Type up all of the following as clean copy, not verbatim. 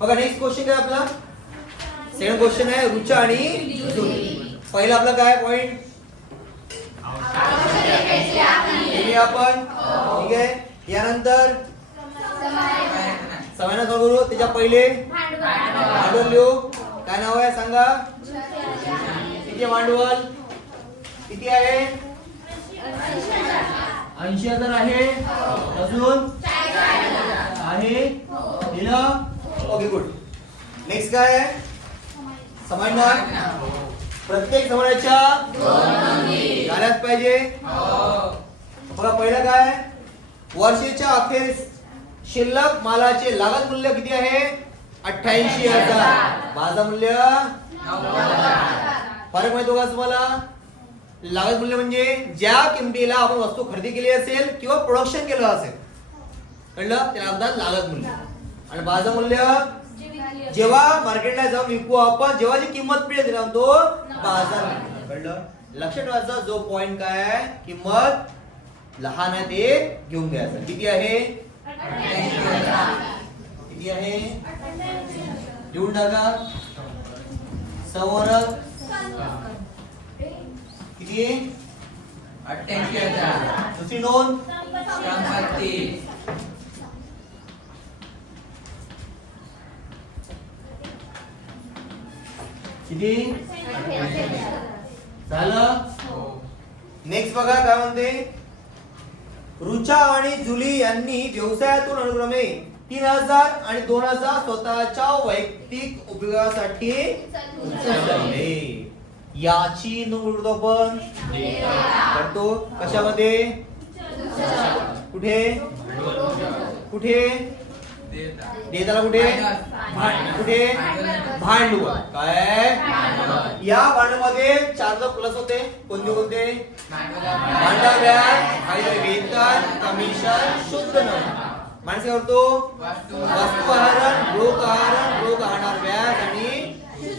बघा next question काय आपला सेकंड क्वेश्चन आहे रुचा आणि जुली. पहिला आपला काय पॉइंट आपण ठीक आहे. यानंतर समान करू त्याच्या पहिले भांडवल लिहू. काय नाव आहे सांगा. किती भांडवल किती आहे 80,000 आहे. अजून आहे दिलं. Okay good. नेक्स्ट काय आहे समानता. प्रत्येक समानाच्या झाल्याच पाहिजे. बघा पहिलं काय वर्षाच्या अखेरीस शिल्लक मालाचे लागत मूल्य किती आहे 88,000. बाजार मूल्य फरक माहिती का तुम्हाला. लागत मूल्य म्हणजे ज्या किमतीला आपण वस्तू खरेदी केली असेल किंवा प्रोडक्शन केलं असेल कळलं त्याला म्हणतात लागत मूल्य. आणि बाजार मूल्य जेव्हा मार्केटला जाऊन विकू आपण जेव्हा जी किंमत मिळेल त्याला म्हणतो बाजार मूल्य. कळलं. लक्षात ठेवायचा जो पॉइंट काय आहे किंमत लहान आहे ते घेऊन घ्यायचं. किती आहे किती आहे लिहून टाका. संवरक किती 88,000. दुसरी नोंद संपत्ती किती झालं. नेक्स्ट बघा काय म्हणते रुचा आणि जुली यांनी व्यवसायातून अनुक्रमे 3,000 आणि 2,000 स्वतःच्या वैयक्तिक उपयोगासाठी उचलले. याची नोंद आपण करतो कशामध्ये कुठे कुठे देताना कुठे कुठे भांडवल काय या भांडवलामध्ये 4 प्लस होते कोणते कोणते भांडवल व्याज फायदा वेतन कमिशन शुद्ध नफा. माणसे करतो वस्तू आहरण रोख आहरण रोख आहणार व्याज आणि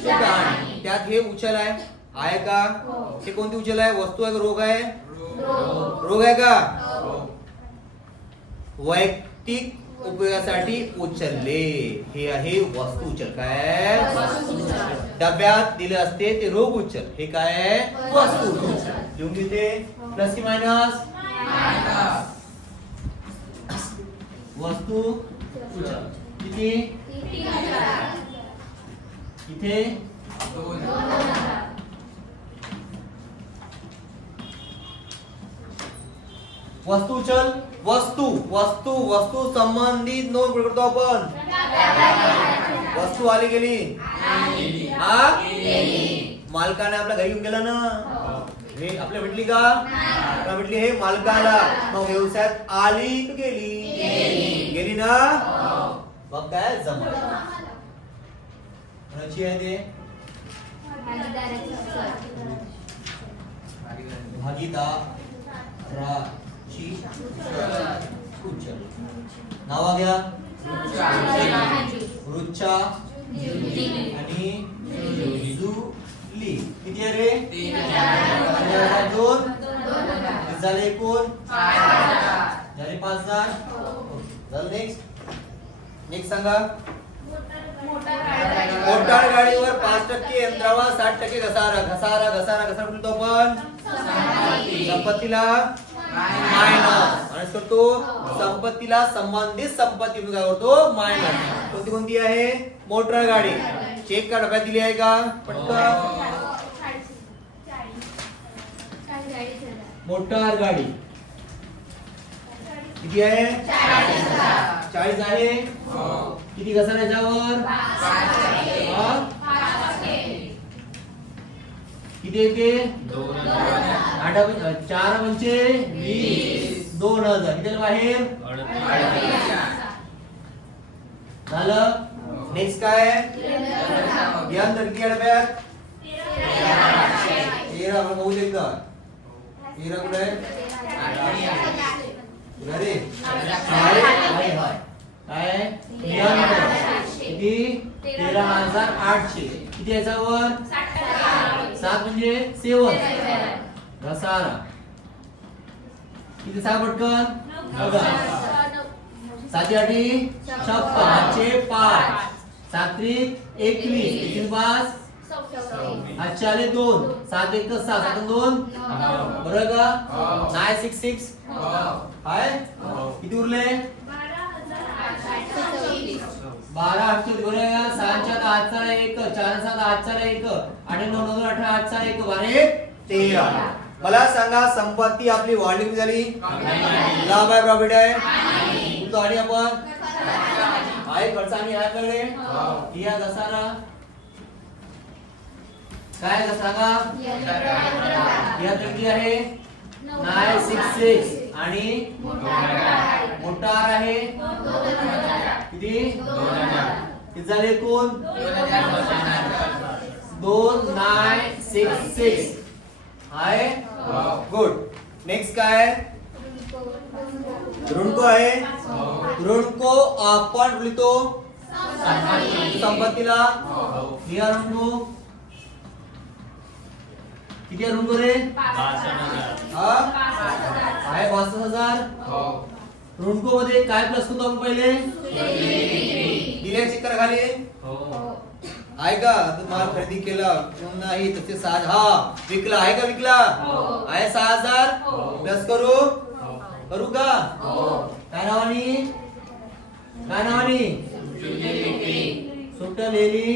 शुद्ध हानी. त्यात हे उचल आहे का. हे कोणती उचल आहे वस्तू आहे का रोख आहे रोख आहे का. वैयक्तिक उपयोगासाठी उचलले हे आहे वस्तू उचल. काय डब्यात दिले असते ते रोख उचल. हे काय आहे वस्तू उचल. लिहून घेते प्लस की मायनस वस्तू उचल. किती इथे वस्तू उचल. वस्तू वस्तू वस्तू संबंधित नोंद करतो आपण. वस्तू आली गेली हा मालकाने आपल्या घरी येऊन गेला ना हे आपल्या भेटली का भेटली हे मालकाला. मग व्यवसायात आली का गेली गेली ना. मग काय जमा कोणाची आहे ते भागीदाराची उचल. नावा घ्या रुचा आणि जुली. किती आहे रे 2 झाले एकूण झाले 5,000 झालं. नेक्स्ट सांगा मोटार गाडीवर 5% यंत्रावर 60% घसारा घसारा घसारा घसारा बोलतो आपण संपत्तीला मायनस करतो. संपत्तीला संबंधित संपत्ती काय करतो मायनस. कोणती कोणती आहे मोटार गाडी. चेक का डब्यात दिली आहे का पटकन. मोटार गाडी किती आहे 40 आहे. किती घसारा याच्यावर किती येते 4 म्हणजे 20 2,000 किती बाहेर झालं. नेक्स्ट काय यंत्र किती डब्यात 13 बघू एकदा 13 कुठे घरी काय किती 13,800 किती याच्यावर 7 म्हणजे 7 घसारा किती 6 पटकन 7 8 56 5 सात्रिक 21 3 5 अच्छा आले 2 7 1 6 7 2 बरोबर का 966 आहे किती उरले 12 8 बरोबर आहे का 6 4 8 चा 1 4 7 8 चा 1 आणि 9 9 18 8 चा 1 12 13. मला सांगा संपत्ती आपली वाढली की झाली लाभ आहे प्रॉफिट आहे तो आणि आपण आहे खर्च आणि आहे आपल्याकडे या घसारा काय सांगा या किती आहे 966 आणि मोटार आहे किती किती झाले कोण 2966 आहे गुड. नेक्स्ट काय ऋणको आहे ऋणको आपण लिहितो संपत्तीला या ऋणको किती आहे ऋणको रे हा आहे 65,000 ऋणको मध्ये काय प्लस होतो आपण पहिले दिले चित्र खाली आहे का माल खरेदी केला नाही तर ते 6 हा विकला आहे का विकला आहे 6,000 प्लस करू का काय नावानी सुटलेली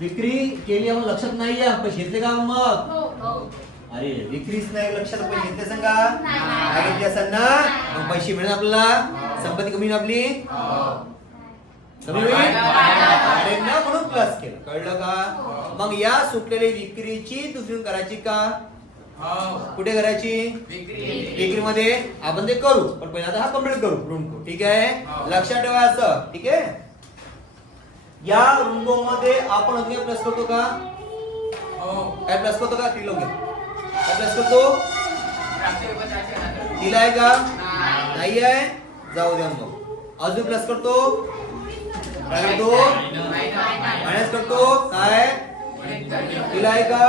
विक्री केली आपण लक्षात नाही आहे पैसे घेतले का मग अरे विक्रीच नाही लक्षात पैसे घेतले सांगा काय घेतले असेल ना मग पैसे मिळेल आपल्याला संपत्ती कमी होईल आपली कमी होईल अरे ना म्हणून प्लस केलं कळलं का मग या सुटलेली विक्रीची दुसरी करायची का कुठे करायची विक्रीमध्ये आपण ते करू पण पहिला आता हा कंप्लीट करू ऋणको ठीक आहे लक्षात ठेवा असं ठीक आहे या ऋणको मध्ये आपण अजून प्लस करतो का काय प्लस करतो का किलो घे काय प्लस करतो दिलाय का नाही आहे जाऊ द्या मग अजून प्लस करतो काय करतो मायनस करतो काय दिलाय का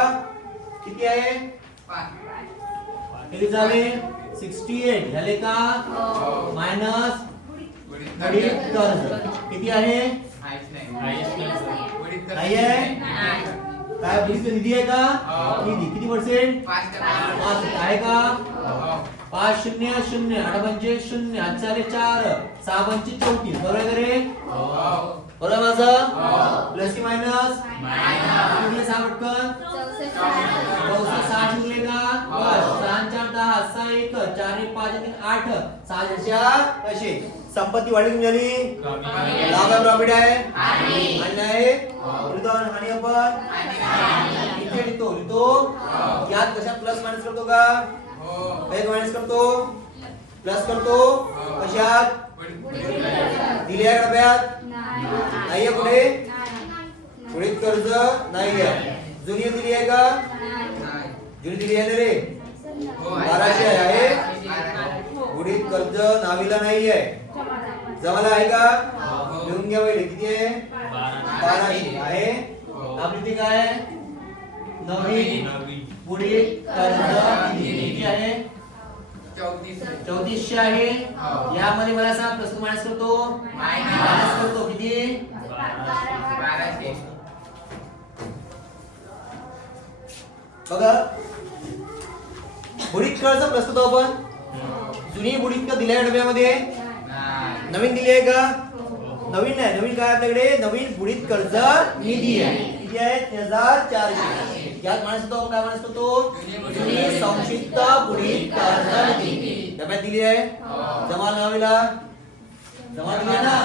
किती आहे किती झाले 68 झाले का मायनस कर्ज किती आहे नाही आहे काय बुडीत निधी आहे का निधी किती पर्सेंट 5 आहे का 5 0 0 8 पंचे 0 8 चाले 4 6 पंचे 34 बरोबर आहे का रे बरोबर माझं प्लस की मायनस किती 6 पटकन 60 उरले का बस 6 4 10 6 1 4 1 5 3 8 6 4 कसे संपत्ती वाढली झाली लाभ आहे प्रॉफिट आहे आणि आहे आणि आपण इथे लिहितो यात कशात प्लस मायनस करतो का काय मायनस करतो प्लस करतो कशात दिल्या डब्यात नाहीये कुठे पुढे कर्ज नाहीये जुनी दिली आहे का जुनी दिली आहे रे 1200 आहे पुढील कर्ज नावीला नाहीये जमाला आहे का लिहून घ्या पहिले किती आहे 1200 आहे आपली ती काय नवीन पुढील कर्ज किती आहे 3400 आहे यामध्ये मला सांग प्लस मायनस करतो मायनस करतो किती 1200 बघा बुडीत कर्ज प्लस करतो आपण जुनी बुडीत का दिल्या डब्यामध्ये नवीन दिली आहे का नवीन नाही नवीन काय आपल्याकडे नवीन बुडीत कर्ज निधी आहे किती आहे 3400 यात माणूस तो काय माणूस तो जुनी संक्षिप्त बुडीत कर्ज निधी डब्यात दिली आहे जमा नावीला जमा दिली ना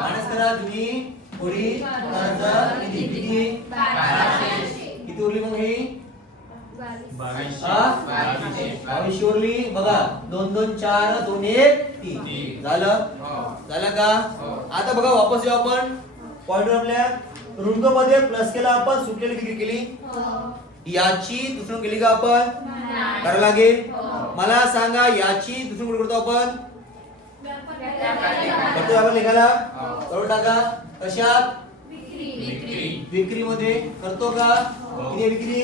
माणूस करा जुनी बुडीत कर्ज निधी किती 1200 किती उरली मग ही 22 उरली बघा 2 2 4 2 1 3 झालं का आता बघा वापस येऊ आपण पॉइंटर आपल्या ऋणको मध्ये प्लस केला आपण सुटलेली विक्री केली याची दुसरी केली का आपण करायला लागेल मला सांगा याची दुसरी कुठे करतो आपण करतो आपण लिखायला करून टाका कशात विक्री मध्ये करतो का किती विक्री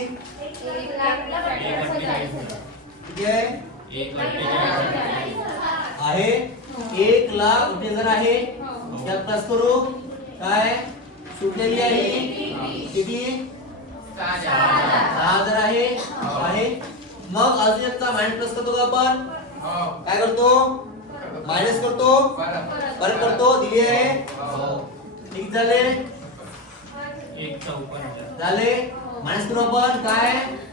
किती आहे 1,48,000 आहे यात प्लस करू काय सुटलेली आहे किती 6,000 आहे मग अजून एकदा मायनस प्लस करतो का आपण काय करतो मायनस करतो परत करतो दिली आहे ठीक झाले झाले मायनस करू आपण काय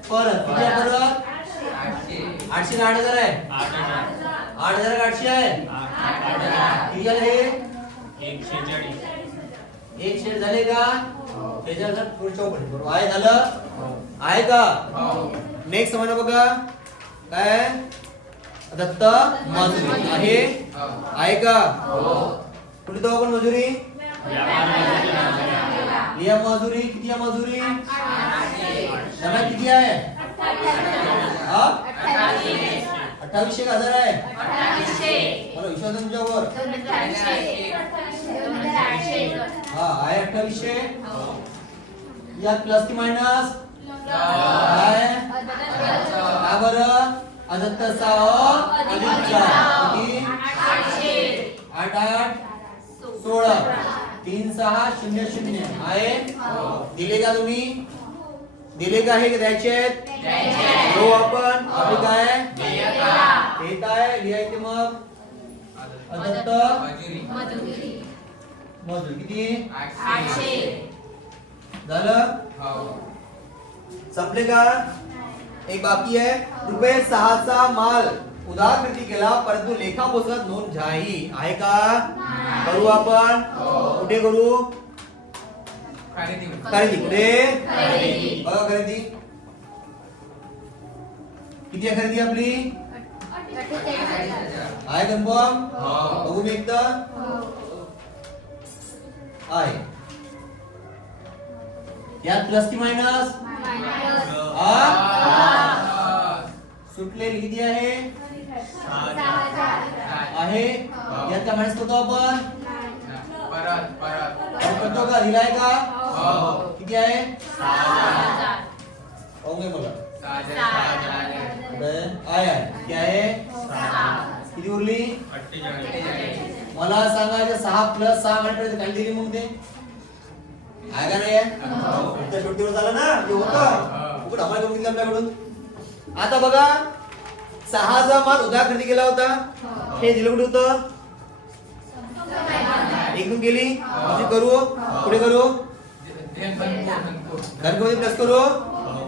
परत किती आहे परत 800 का 8,000 आहे 8,000 का 800 आहे किती झाले 146 झाले का त्याच्यावर पुढच्या कडे बरोबर आहे झालं आहे का नेक्स्ट समजा बघा काय दत्त मजुरी आहे का कुठे तो आपण मजुरी लिया मजुरी किती आहे मजुरी दमा किती आहे 28,000 आहे मला विश्वास तुमच्यावर हा आहे 2800 यात प्लस की मायनस काय बरं अदत्त सह अधिक 4 किती 8 8 16 3 6 0 0 आहे दिले का तुम्ही दिले का हे द्यायचे आहेत हो आपण आपली काय देत आहे लिहायचे मग अदत्त मजूर किती 800 झालं संपले का एक बाकी आहे रुपये 6चा माल उधार खरेदी केला परंतु लेखा पुस्तकात नोंद झाली आहे का करू आपण कुठे करू खरेदी कुठे बघा खरेदी किती आहे खरेदी आपली आहे कन्फर्म बघू मी एकदा आहे यात प्लस की मायनस सुटलेली किती आहे यात का मायनस करतो आपण करतो का दिलाय का किती आहे मला आहे किती आहे किती उरली मला सांगायचं 6 प्लस 6 म्हटलं काय दिली मग ते आहे का नाही त्या शेवटीवर झालं ना जे होतं उघड आम्हाला घेऊन दिलं आपल्याकडून आता बघा 6चा माल उधार खरेदी केला होता हे दिलं कुठे होतं एकदम गेली करू पुढे करू धनपती प्लस करू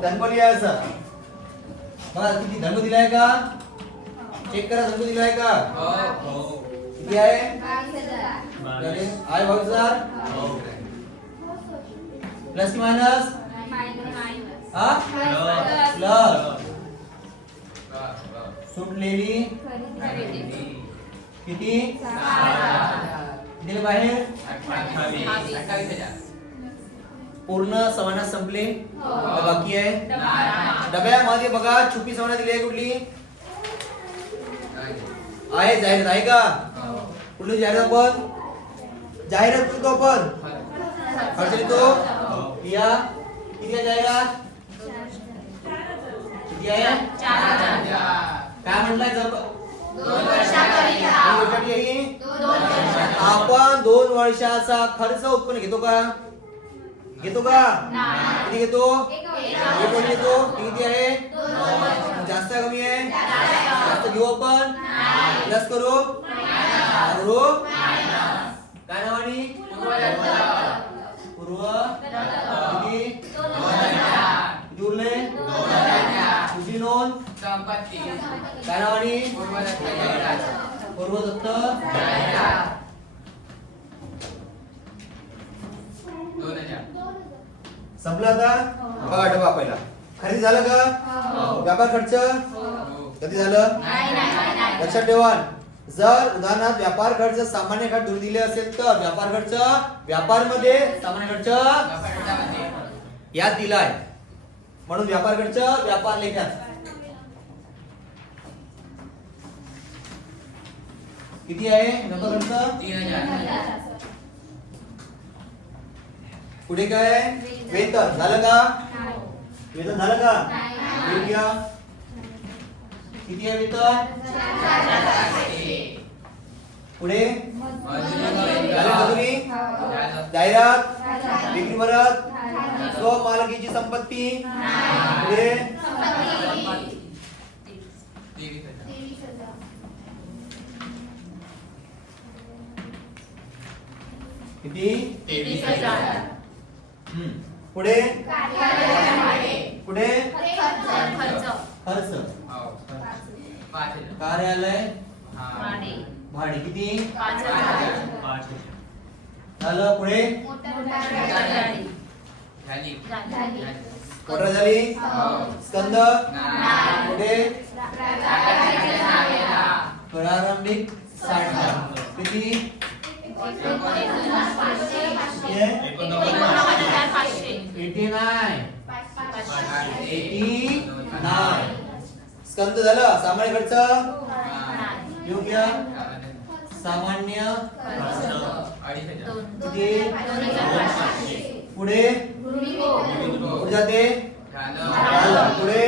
धनपती यायचं बघा किती धनपती दिलाय का चेक करा धनपती दिलाय का किती आहे आहे 22,000 प्लस की मायनस प्लस सुटलेली किती दिले बाहेर 28,000 पूर्ण समाना संपले बाकी आहे डब्यामध्ये बघा छुपी समाना दिली आहे कुठली आहे जाहिरात आहे का कुठली जाहिरात आपण जाहिरात करतो आपण खर्च लिहितो या किती आहे जाहिरात किती आहे 4,000 काय म्हटलंय 2 वर्षाकरिता आपण 2 वर्षाचा खर्च उत्पन्न घेतो का किती घेतो घेतो किती आहे जास्त कमी आहे जास्त घेऊ आपण प्लस करू काय नावानी पूर्व किती उरले तुझी नोंद संपत्ती काय नावानी पूर्वदत्त पूर्वदत्त 2,000 संपलं आता बघा डबा पहिला खरेदी झालं का व्यापार खर्च कधी झालं लक्षात ठेवा जर उदाहरणार्थ व्यापार खर्च सामान्य खर्च धरून दिले असेल तर व्यापार खर्च व्यापार मध्ये सामान्य खर्च यात दिलाय म्हणून व्यापार खर्च व्यापार लेखात किती आहे व्यापार खर्च 3,000 पुढे काय वेतन झालं का वेतन झालं का योग्य किती आहे वेतन पुढे मजुरी झाले मजुरी जाहिरात विक्री परत स्वमालकीची संपत्ती पुढे किती 23,000 पुढे पुढे खर्च खर्च 5,000 कार्यालय भाडे भाडे किती 5,000 झालं पुढे झाली मोटर झाली स्कंद पुढे प्रारंभिक साठा किती 89 स्कंद झालं सामान्य खर्च योग्य सामान्य किती पुढे पुढे जाते झालं. पुढे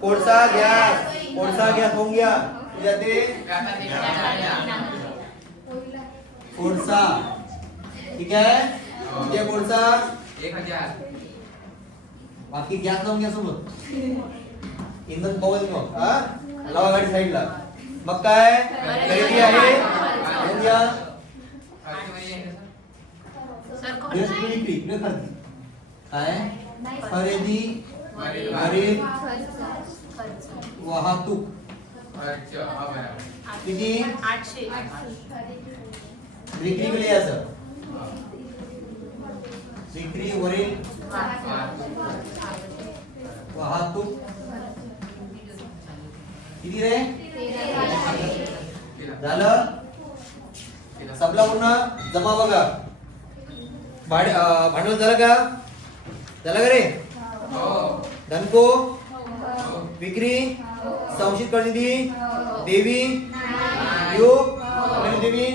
कोळसा गॅस होऊन गया पुढे जाते कोळसा ठीक आहे किती कोळसा 1,000 बाकी गॅस लावून घ्या सोबत इंधन पाहून मग हा लावा गाडी साईडला मग काय खरेदी आहे होऊन घ्या. विक्री खरेदी काय खरेदी खरेदी वाहतूक किती 800 विक्री केली असं विक्री वरील वाहतूक किती रे झालं सबला पूर्ण जमा बघा भांडवल झालं का झालं का रे धनको विक्री संचित करनिधी देवी योग देवी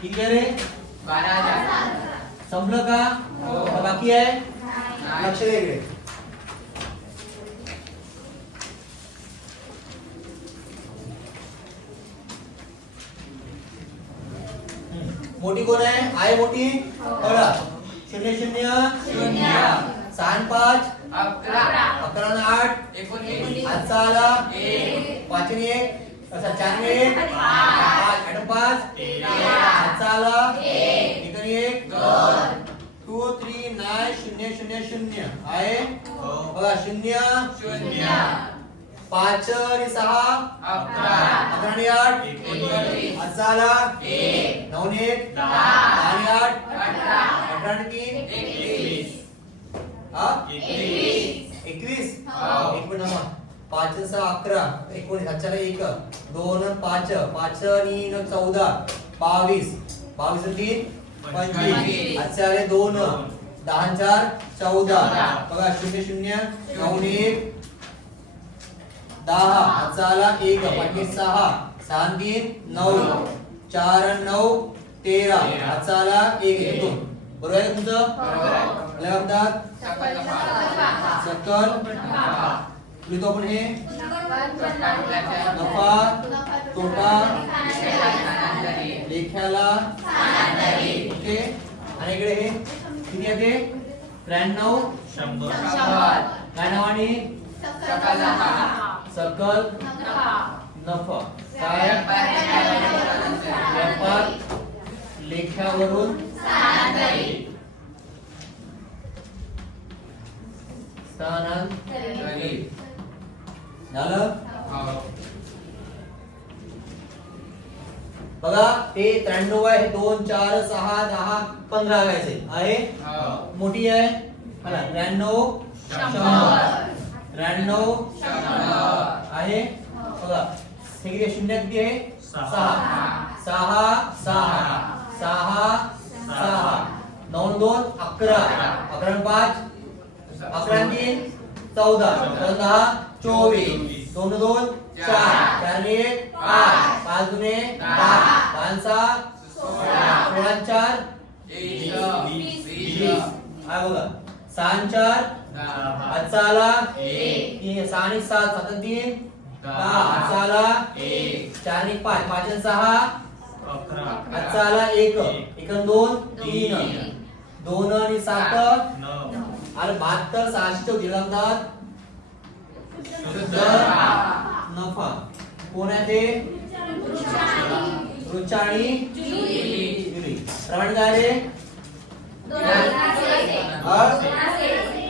किती आहे रे 12,000 संपलं का बाकी आहे लक्ष दे इकडे मोठी कोण आहे आहे मोठी बघा 0 0 6 5 11 11 8 19 आजचा आला 5 1 असा 4 1 5 5 आजचा आला 1 1 2 3 9 0 0 0 आहे बघा 0 5 आणि 6 11 आणि 8 आजचा आला 9 1 10 आणि 8 18 आणि 3 21 एक मिनिट थांबा 5 6 11 19 आजच्याला 1 2 5 5 आणि 14 22 22 आणि 3 25 आजच्याला 2 10 आणि 4 14 बघा 0 0 9 1 10 आजचा आला 1 25 6 6 आणि 3 9 4 आणि 9 13 आजचा आला 1 2 बरोबर आहे तुमचं काय म्हणतात सकल लिहितो आपण हे नफा तोटा लेख्याला ओके आणि इकडे हे किती आहे ते 93 काय नावाने सकल नफा काय व्यापार लेख्यावरून स्थानांतरित झालं बघा ते 93 आहे 2 4 6 10 15 घ्यायचे आहे मोठी आहे बघा 93 आहे बघा हे शून्य किती आहे 6 9 2 11 11 5 11 3 14 10 24 2 2 4 4 1 5 5 2 10 5 6 16 4 20 हा बघा 6 4 आजचा आला 3 6 आणि 7 7 3 दहा. हातचा आला एक. 4 आणि 5, 5 आणि 6 11 हातचा आला 1, 1 आणि 2 3, 2 आणि 7 9 आणि 72, 600 दिलांतात शुद्ध नफा. कोण आहे ते? रुचा आणि जुली. प्रमाण काय रे?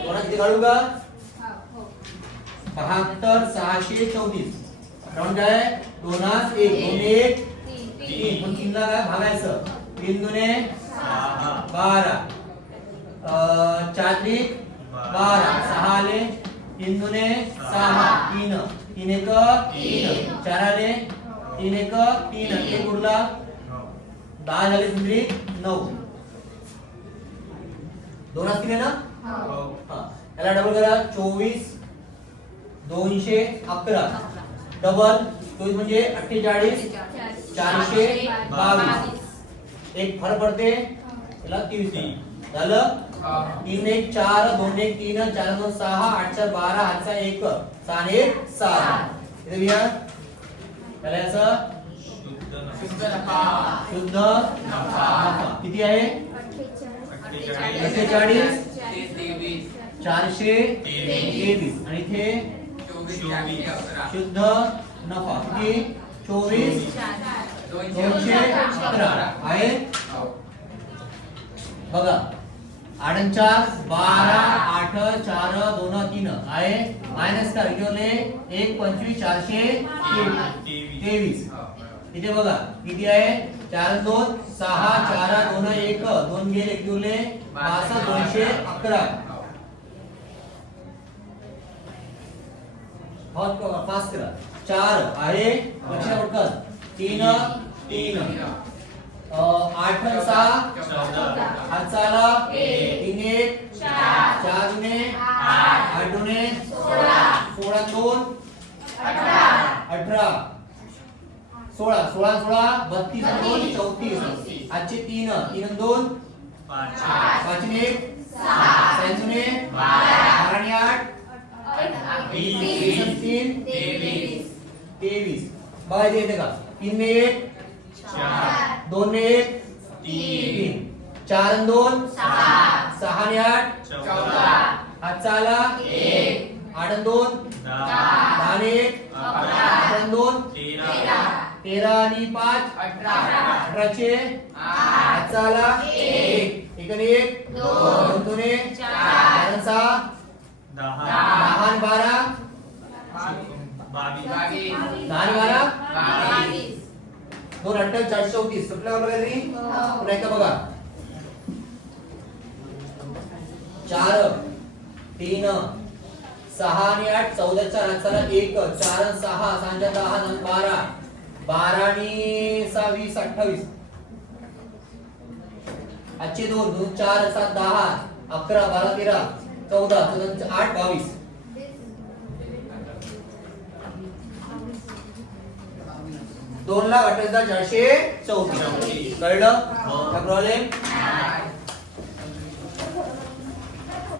कोणा किती काढू का? 72, 634. प्रमाण काय? 2 1 2 1 3. पण 3 ला काय भागायचं? 3 दुने 12, 4 त्रिक 12, 6 आले 3 दुने 6, 3 3 1 3, 4 आले 3 1 3, 1 उरला 10 झाले तुम्ही 9. 2 असतील ना? हा. याला डबल करा. 24 211. डबल 24 म्हणजे 48 422. एक फरक पडते त्याला 23 झालं. 3 1 4 2 1 3 4 2 6 8 4 12 हातचा 1 6 आणि 1 7. इथे लिहा. त्याला याचं शुद्ध नफा. शुद्ध नफा किती आहे? 48 23. 423. आणि इथे 24. शुद्ध नफा किती? 24 211 आहे. बघा 8 आणि 4 12 8 4 2 3 आहे. मायनस का घेऊले 1 25 423. इथे बघा किती आहे? 4 2 6 4 2 1 2 गेले घेऊले 62 211. हॉट फास्ट करा. 4 आहे लक्षात पटकन 3 3 8 6 हातचा आला 3 1 4 दुने 8 दुने 16 2 18 16 16 16 32 2 34. आजचे 3 3 2 5 आणि 1 6 दुने 12 आणि 8 20 3 23. बघा इथे येते का? 3 ने 1 2 ने 1 3, 4 आणि 2 6 आणि 8 हातचा आला 8 आणि 2 10 आणि 1 8 आणि 2 13 आणि 5 18चे हातचा आला 1 आणि 1 2 दुने 4 आणि 6 10 आणि 12 10 आणि 12 2 8 434. संपलं बघा तरी. पुन्हा एकदा बघा 4 3 6 आणि 8 14 4 हातचा 1 4 आणि 6 6 10 आणि 12 12 आणि 6 20 28. आजचे 2 2 4 7 10 11 12 13 14 14 8 22. $2,28,434. कळलं? प्रॉब्लेम